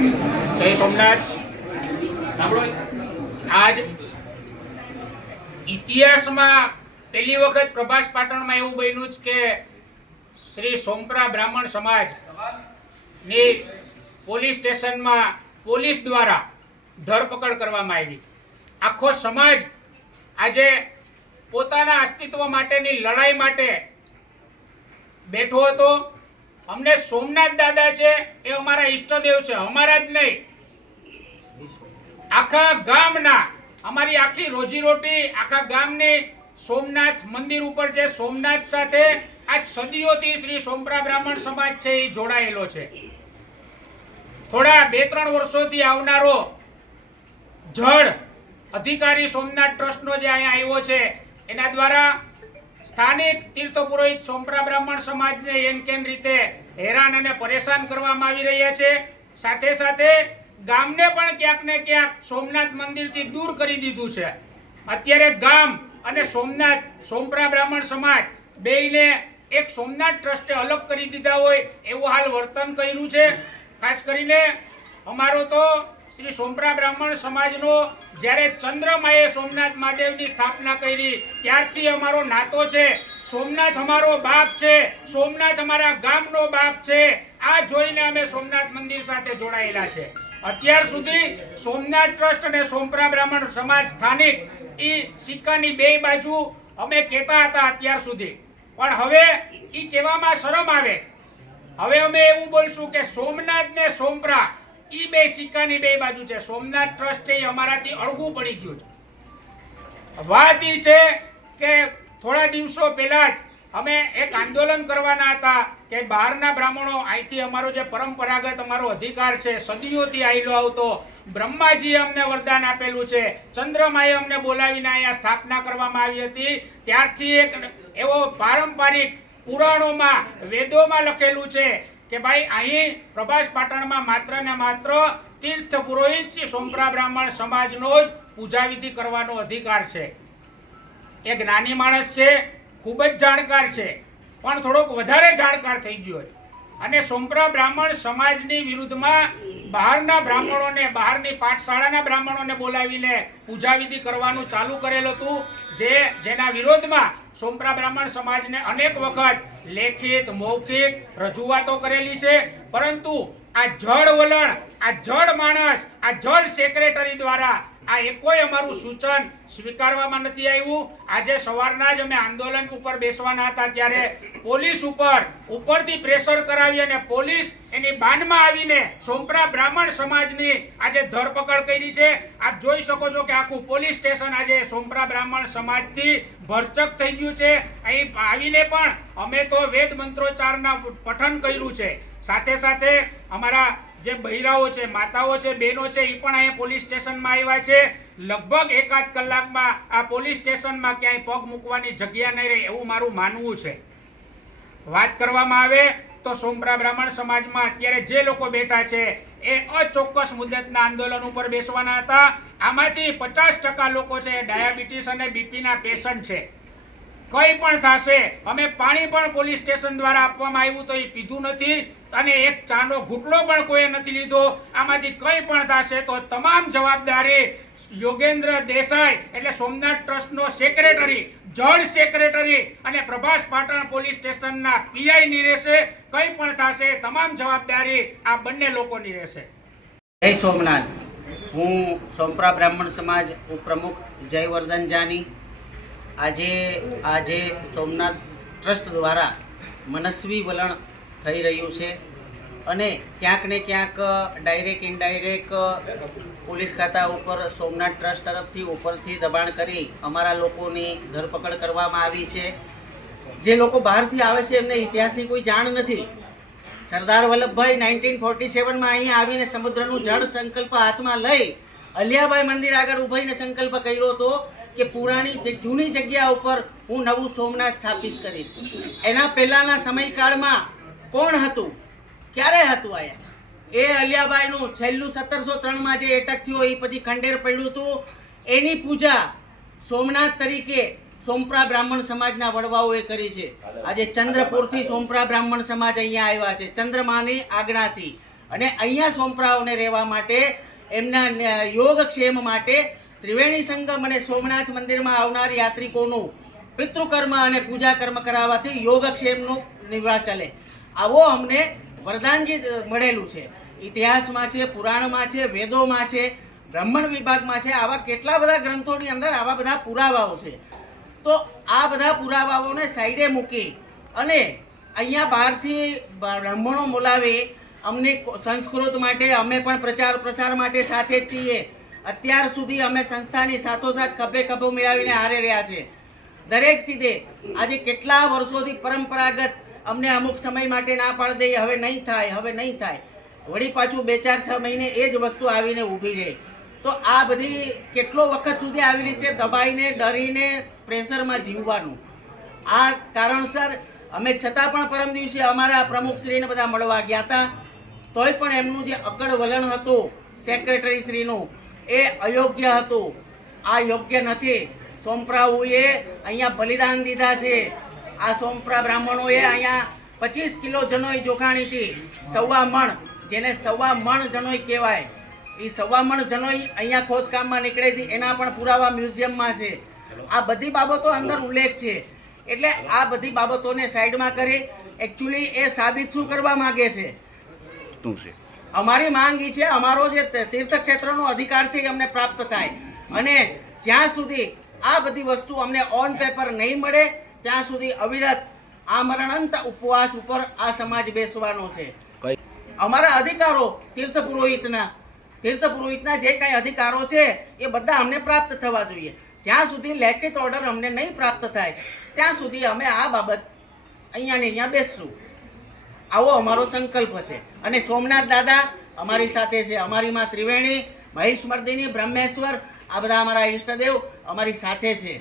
જય સોમનાથ. આજ ઇતિહાસમાં પહેલી વખત પ્રભાસ પાટણમાં એવું બન્યું છે કે શ્રી સોમપ્રા બ્રાહ્મણ સમાજ ની પોલીસ સ્ટેશનમાં પોલીસ દ્વારા ધરપકડ કરવામાં આવી. આખો સમાજ આજે પોતાના અસ્તિત્વ માટેની લડાઈ માટે બેઠો હતો. અમને સોમનાથ દાદા છે એ અમારા ઈષ્ટદેવ છે, અમારા જ નહીં, આખા ગામના, અમારી આખી રોજીરોટી આખા ગામની સોમનાથ મંદિર ઉપર છે. સોમનાથ સાથે આજ સદીઓથી શ્રી સોમપ્રા બ્રાહ્મણ સમાજ છે એ જોડાયેલો છે. થોડા 2-3 વર્ષોથી આવનારો જળ અધિકારી સોમનાથ ટ્રસ્ટનો જે અહીંયા આવ્યો છે એના દ્વારા સ્થાનિક તીર્થ પુરોહિત સોમપ્રા બ્રાહ્મણ સમાજને એન કેન રીતે હેરાન અને પરેશાન કરવામાં આવી રહ્યા છે. સાથે સાથે ગામને પણ ક્યાંક ને ક્યાંક સોમનાથ મંદિરથી દૂર કરી દીધું છે. અત્યારે ગામ અને સોમનાથ સોમપ્રા બ્રાહ્મણ સમાજ બેયને એક સોમનાથ ટ્રસ્ટે અલગ કરી દીધા હોય એવું હાલ વર્તન કર્યું છે. ખાસ કરીને અમારો તો શ્રી સોમપ્રા બ્રાહ્મણ સમાજનો જ્યારે ચંદ્રમાએ સોમનાથ મહાદેવની સ્થાપના કરી ત્યારથી અમારો નાતો છે. સોમનાથ અમારો બાપ છે, સોમનાથ અમારા ગામનો બાપ છે. આ જોઈને અમે સોમનાથ મંદિર સાથે જોડાયેલા છે. અત્યાર સુધી સોમનાથ ટ્રસ્ટ અને સોમપ્રા બ્રાહ્મણ સમાજ સ્થાનિક એ સિક્કાની બે બાજુ અમે કહેતા હતા અત્યાર સુધી, પણ હવે એ કહેવામાં શરમ આવે. હવે અમે એવું બોલશું કે સોમનાથ ને સોમપ્રા ઈ બે સિક્કાની બે બાજુ છે. સોમનાથ ટ્રસ્ટ છે એ અમારાથી અળગું પડી ગયું છે. વાત એ છે કે થોડા દિવસો પહેલા જ અમે એક આંદોલન કરવાના હતા કે બહારના બ્રાહ્મણો અહીંથી અમારો જે પરંપરાગત અમારો અધિકાર છે સદીઓથી આવેલો આવતો, બ્રહ્માજીએ અમને વરદાન આપેલું છે, ચંદ્રમાએ અમને બોલાવીને અહીંયા સ્થાપના કરવામાં આવી હતી, ત્યારથી એક એવો પારંપરિક પુરાણોમાં વેદોમાં લખેલું છે કે ભાઈ અહીં પ્રભાસ પાટણમાં માત્ર ને માત્ર તીર્થ પુરોહિત શ્રી સોમપ્રા બ્રાહ્મણ સમાજનો જ પૂજા વિધિ કરવાનો અધિકાર છે. એક નાની માણસ છે, ખૂબ જ જાણકાર છે, પણ થોડોક વધારે જાણકાર થઈ ગયો છે અને સોમપ્રા બ્રાહ્મણ સમાજની વિરુદ્ધમાં બહારના બ્રાહ્મણોને, બહારની પાઠશાળાના બ્રાહ્મણોને બોલાવીને પૂજા વિધિ કરવાનું ચાલુ કરેલું હતું, જેના વિરોધમાં સોમપ્રા બ્રાહ્મણ સમાજને અનેક વખત લેખિત મૌખિક રજૂઆતો કરેલી છે. પરંતુ આ જડ વલણ, આ જડ માણસ, આ જડ સેક્રેટરી દ્વારા આ એકોય અમારું સૂચન સ્વીકારવામાં નથી આવ્યું. આજે સવારના જ અમે આંદોલન ઉપર બેસવાના હતા ત્યારે પોલીસ ઉપરથી પ્રેશર કરાવી અને પોલીસ એની બાનમાં આવીને સોમપ્રા બ્રાહ્મણ સમાજની આજે ધરપકડ કરી છે. આપ જોઈ શકો છો કે આખું પોલીસ સ્ટેશન આજે સોમપ્રા બ્રાહ્મણ સમાજથી ભરચક થઈ ગયું છે. અહીં આવીને પણ અમે તો વેદ મંત્રોચ્ચારના પઠન કર્યું છે. સાથે સાથે અમારા જે બહેરાઓ છે, માતાઓ છે, બહેનો છે, એ પણ અહીંયા પોલીસ સ્ટેશનમાં આવ્યા છે. લગભગ 1-8 કલાકમાં આ પોલીસ સ્ટેશનમાં ક્યાંય પગ મૂકવાની જગ્યા નહીં રહે એવું મારું માનવું છે. વાત કરવામાં આવે તો સોમપ્રા બ્રાહ્મણ સમાજમાં અત્યારે જે લોકો બેઠા છે એ અચોક્કસ મુદતના આંદોલન ઉપર બેસવાના હતા. આમાંથી 50% લોકો છે ડાયાબિટીસ અને બીપીના પેશન્ટ છે. કંઈ પણ થશે, અમે પાણી પણ પોલીસ સ્ટેશન દ્વારા આપવામાં આવ્યું તો એ પીધું નથી અને એક ચાનો ઘૂંટડો પણ કોઈએ નથી લીધો. આમાંથી કંઈ પણ થશે તો તમામ જવાબદારી યોગેન્દ્ર દેસાઈ એટલે સોમનાથ ટ્રસ્ટનો સેક્રેટરી, જળ સેક્રેટરી અને પ્રભાસ પાટણ પોલીસ સ્ટેશનના પીઆઈની રહેશે. કંઈ પણ થશે તમામ જવાબદારી આ બંને લોકોની રહેશે. જય સોમનાથ. હું સોમપ્રા બ્રાહ્મણ સમાજ ઉપપ્રમુખ જયવર્ધન જાની. આજે સોમનાથ ટ્રસ્ટ દ્વારા મનસ્વી વલણ થઈ રહ્યું છે અને ક્યાંક ને ક્યાંક ડાયરેક્ટ ઇનડાયરેક્ટ પોલીસ ખાતા ઉપર સોમનાથ ટ્રસ્ટ તરફથી ઉપરથી દબાણ કરી અમારા લોકોની ધરપકડ કરવામાં આવી છે. જે લોકો બહારથી આવે છે એમને ઇતિહાસની કોઈ જાણ નથી. સરદાર વલ્લભભાઈ 1947માં અહીં આવીને સમુદ્રનું જળ સંકલ્પ હાથમાં લઈ અલિયાબાઈ મંદિર આગળ ઊભાઈને સંકલ્પ કર્યો હતો કે પુરાણી જૂની જગ્યા ઉપર હું નવું સોમનાથ સ્થાપિત કરીશ. એના પહેલાંના સમયકાળમાં કોણ હતું, ક્યારે હતું આયા? એ અલિયાબાઈનું છેલ્લું 1703માં જે એટક થયો એ પછી ખંડેર પડ્યું હતું, એની પૂજા સોમનાથ તરીકે સોમપ્રા બ્રાહ્મણ સમાજના વડવાઓએ કરી છે. આજે ચંદ્રપુરથી સોમપ્રા બ્રાહ્મણ સમાજ અહીંયા આવ્યા છે ચંદ્રમાની આજ્ઞાથી. અને અહીંયા સોમપ્રાઓને રહેવા માટે એમના યોગક્ષેમ માટે ત્રિવેણી સંગમ અને સોમનાથ મંદિરમાં આવનાર યાત્રિકોનું પિતૃકર્મ અને પૂજા કર્મ કરાવવાથી યોગક્ષેમનું નિવારણ ચાલે. આવો અમને વરદાનજી મળેલું છે. ઇતિહાસમાં છે, પુરાણમાં છે, વેદોમાં છે, બ્રાહ્મણ વિભાગમાં છે. આવા કેટલા બધા ગ્રંથોની અંદર આવા બધા પુરાવાઓ છે. તો આ બધા પુરાવાઓને સાઈડે મૂકી અને અહીંયા બહારથી બ્રાહ્મણો બોલાવી અમને સંસ્કૃત માટે અમે પણ પ્રચાર પ્રસાર માટે સાથે જ છીએ. અત્યાર સુધી અમે સંસ્થાની સાથોસાથ ખભે ખભો મિલાવીને હારે રહ્યા છે. દરેક સીધે આજે કેટલા વર્ષોથી પરંપરાગત અમને અમુક સમય માટે ના પાડી દઈએ, હવે નહીં થાય, હવે નહીં થાય. વળી પાછું 2-4-6 મહિને એ જ વસ્તુ આવીને ઊભી રહે. તો આ બધી કેટલો વખત સુધી આવી રીતે દબાઈને ડરીને પ્રેશરમાં જીવવાનું. આ કારણસર અમે છતાં પણ પરમ દિવસે અમારા પ્રમુખશ્રીને બધા મળવા ગયા હતા. તોય પણ એમનું જે અકડ વલણ હતું સેક્રેટરીશ્રીનું એ અયોગ્ય હતું. આ યોગ્ય નથી. સોમપ્રાઓએ અહીંયા બલિદાન દીધા છે. આ સોમપ્રા બ્રાહ્મણોએ અહીંયા 25 કિલો જનોઈ જોખાણીથી 1.25 મણ, જેને 1.25 મણ જનોઈ કહેવાય, એ 1.25 મણ જનોઈ અહીંયા ખોદકામમાં નીકળી હતી. એના પણ પુરાવા મ્યુઝિયમમાં છે. આ બધી બાબતો અંદર ઉલ્લેખ છે. એટલે આ બધી બાબતોને સાઈડમાં કરી એકચ્યુઅલી એ સાબિત શું કરવા માંગે છે? અમારી માંગ એ છે, અમારો જે તીર્થક્ષેત્રનો અધિકાર છે એ અમને પ્રાપ્ત થાય. અને જ્યાં સુધી આ બધી વસ્તુ અમને ઓન પેપર નહીં મળે ત્યાં સુધી અવિરત આમરણંત ઉપવાસ ઉપર આ સમાજ બેસવાનો છે. અમારા અધિકારો તીર્થ પુરોહિતના જે કાંઈ અધિકારો છે એ બધા અમને પ્રાપ્ત થવા જોઈએ. જ્યાં સુધી લેખિત ઓર્ડર અમને નહીં પ્રાપ્ત થાય ત્યાં સુધી અમે આ બાબત અહીંયા ને અહીંયા બેસશું. આવો અમારો સંકલ્પ છે. અને સોમનાથ દાદા અમારી સાથે છે. અમારી માં ત્રિવેણી, મહિષમર્દિની, બ્રહ્મેશ્વર, આ બધા અમારા ઈષ્ટદેવ અમારી સાથે છે.